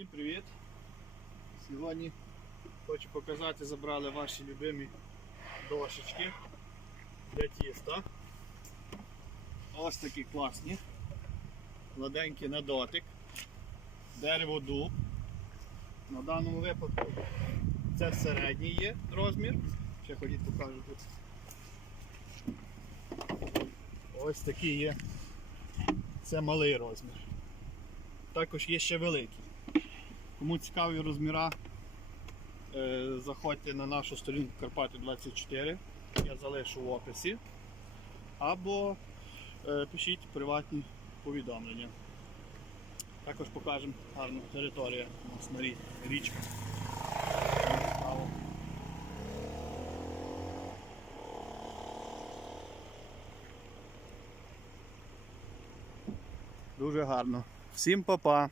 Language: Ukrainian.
Всім привіт! Сьогодні хочу показати, забрали ваші любимі дошечки для тіста. Ось такі класні, гладенькі на дотик, дерево дуб. На даному випадку це середній є розмір. Ще ходіть покажу тут. Ось такий є. Це малий розмір. Також є ще великий. Кому цікаві розміра, е, заходьте на нашу сторінку Карпати 24. Я залишу в описі. Або е, пишіть приватні повідомлення. Також покажемо гарну територію у нас на річка. Дуже гарно. Всім па-па!